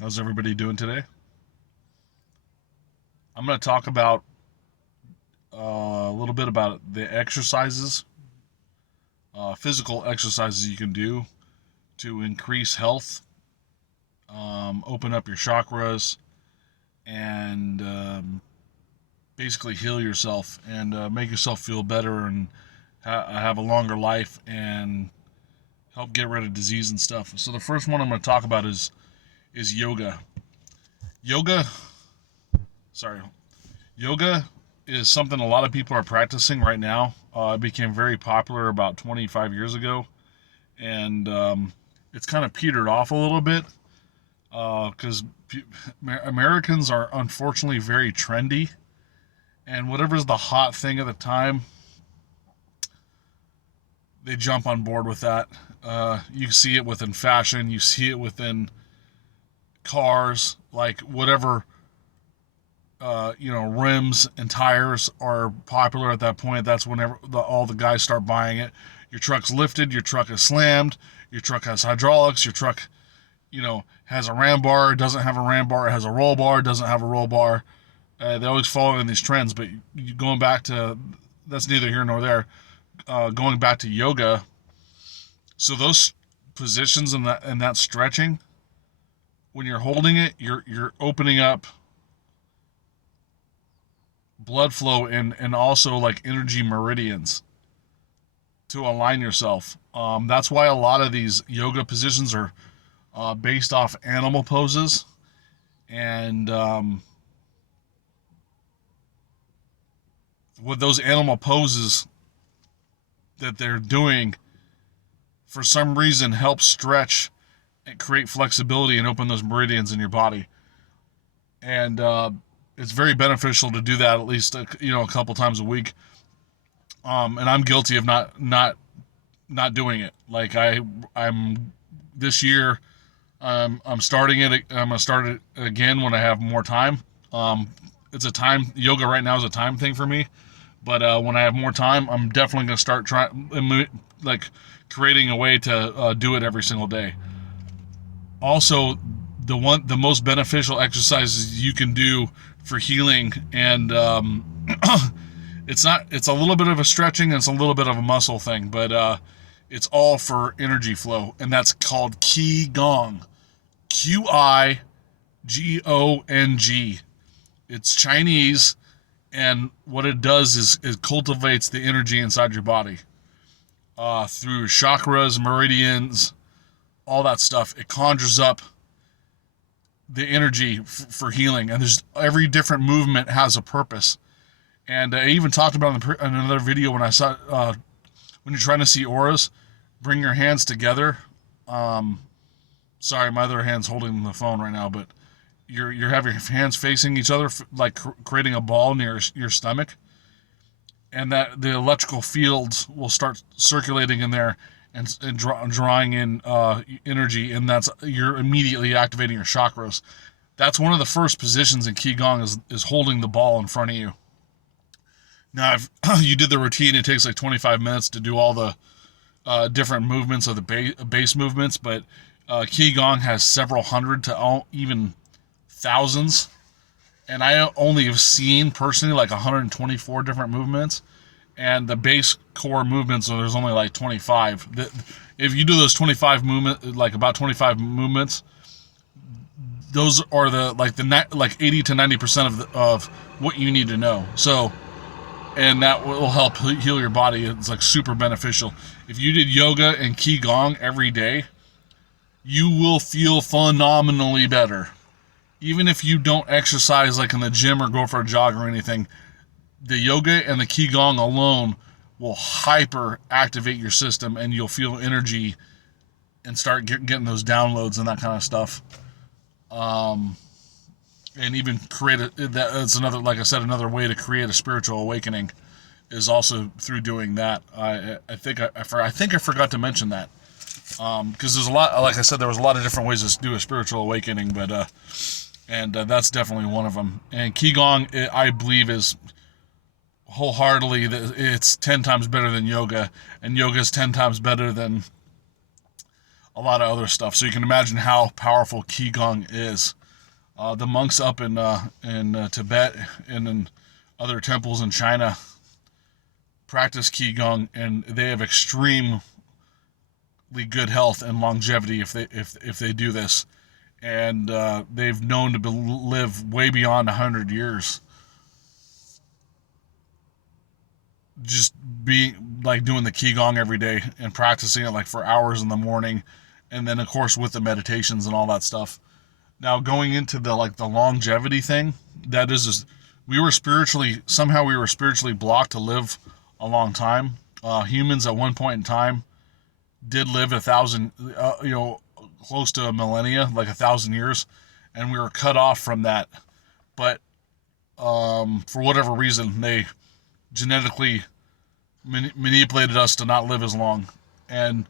How's everybody doing today? I'm going to talk about a little bit about the exercises, physical exercises you can do to increase health, open up your chakras, and basically heal yourself and make yourself feel better and have a longer life and help get rid of disease and stuff. So the first one I'm going to talk about is yoga. Yoga, sorry, Yoga is something a lot of people are practicing right now. It became very popular about 25 years ago, and it's kind of petered off a little bit because Americans are unfortunately very trendy, and whatever's the hot thing at the time, they jump on board with that. You see it within fashion, you see it within cars, like whatever rims and tires are popular at that point. That's whenever all the guys start buying it. Your truck's lifted, your truck is slammed, your truck has hydraulics, your truck, has a ram bar, doesn't have a ram bar, it has a roll bar, doesn't have a roll bar. They always follow in these trends, but going back to, that's neither here nor there. Going back to yoga, so those positions and that stretching, when you're holding it, you're opening up blood flow and also like energy meridians to align yourself. That's why a lot of these yoga positions are based off animal poses, and with those animal poses that they're doing, for some reason, help stretch and create flexibility and open those meridians in your body. And it's very beneficial to do that at least a couple times a week. And I'm guilty of not doing it. Like I'm this year, I'm starting it. I'm gonna start it again when I have more time. It's a time yoga right now is a time thing for me, but when I have more time, I'm definitely gonna start trying like creating a way to do it every single day. Also, the most beneficial exercises you can do for healing, and it's a little bit of a stretching and it's a little bit of a muscle thing, but it's all for energy flow, and that's called Qi Gong. Qi Gong. It's Chinese, and what it does is it cultivates the energy inside your body through chakras, meridians, all that stuff. It conjures up the energy for healing, and there's every different movement has a purpose. And I even talked about in another video when I saw when you're trying to see auras, bring your hands together. Sorry, my other hand's holding the phone right now, but you're having your hands facing each other, like creating a ball near your stomach, and that the electrical fields will start circulating in there and drawing in energy, and that's you're immediately activating your chakras. That's one of the first positions in Qigong is holding the ball in front of you. Now, if you did the routine, it takes like 25 minutes to do all the different movements of the base movements, but Qigong has several hundred to even thousands, and I only have seen personally like 124 different movements, and the base core movements, so there's only like 25. If you do those 25 movement, like about 25 movements, those are like 80 to 90% of what you need to know. So, and that will help heal your body. It's like super beneficial. If you did yoga and Qigong every day, you will feel phenomenally better. Even if you don't exercise like in the gym or go for a jog or anything, the yoga and the Qigong alone will hyper activate your system, and you'll feel energy and start getting those downloads and that kind of stuff. And even that's another, like I said, another way to create a spiritual awakening is also through doing that. I think I forgot to mention that because there's a lot. Like I said, there was a lot of different ways to do a spiritual awakening, but that's definitely one of them. And Qigong, I believe, is wholeheartedly that it's 10 times better than yoga, and yoga is 10 times better than a lot of other stuff. So you can imagine how powerful Qi Gong is. The monks up in Tibet and in other temples in China practice Qi Gong, and they have extremely good health and longevity if they do this. And they've known to live way beyond 100 years. Just be like doing the Qigong every day and practicing it like for hours in the morning, and then of course with the meditations and all that stuff. Now going into the longevity thing, that is just, we were spiritually blocked to live a long time. Humans at one point in time did live 1,000, close to a millennia, like 1,000 years, and we were cut off from that. But for whatever reason, they genetically manipulated us to not live as long. And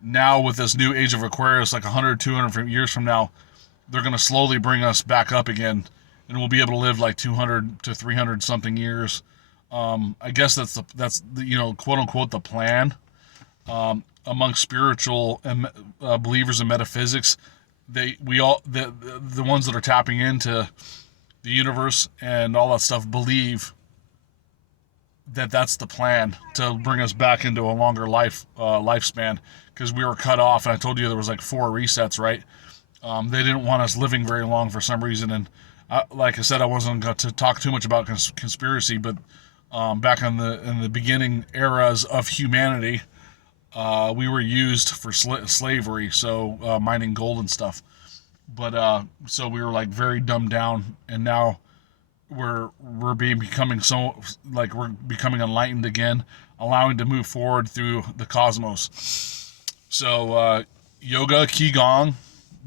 now with this new age of Aquarius, like 100, 200 years from now, they're going to slowly bring us back up again, and we'll be able to live like 200 to 300 something years. I guess that's the quote unquote the plan. Among spiritual believers in metaphysics, the ones that are tapping into the universe and all that stuff believe that that's the plan to bring us back into a longer lifespan, because we were cut off, and I told you there was like 4 resets, right? They didn't want us living very long for some reason, and like I said, I wasn't going to talk too much about conspiracy, but back in the beginning eras of humanity, we were used for slavery, so mining gold and stuff. But so we were like very dumbed down, and now we're becoming so, like, we're becoming enlightened again, allowing to move forward through the cosmos. So yoga, Qigong,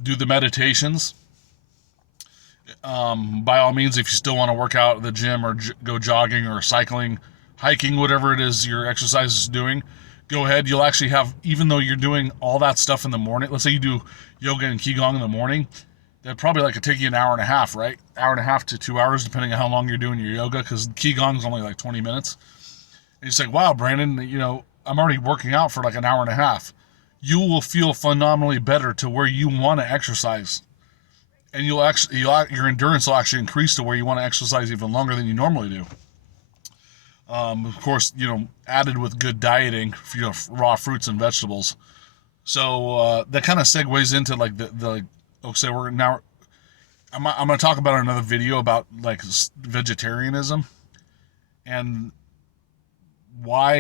do the meditations. By all means, if you still want to work out at the gym or go jogging or cycling, hiking, whatever it is your exercise is doing, go ahead. You'll actually have, even though you're doing all that stuff in the morning, let's say you do yoga and Qigong in the morning, that probably like could take you an hour and a half, right? Hour and a half to 2 hours, depending on how long you're doing your yoga, because Qigong is only like 20 minutes. And you say, wow, Brandon, I'm already working out for like an hour and a half. You will feel phenomenally better to where you want to exercise. And your endurance will actually increase to where you want to exercise even longer than you normally do. Of course, added with good dieting, raw fruits and vegetables. So that kind of segues into like say we're now. I'm going to talk about another video about like vegetarianism and why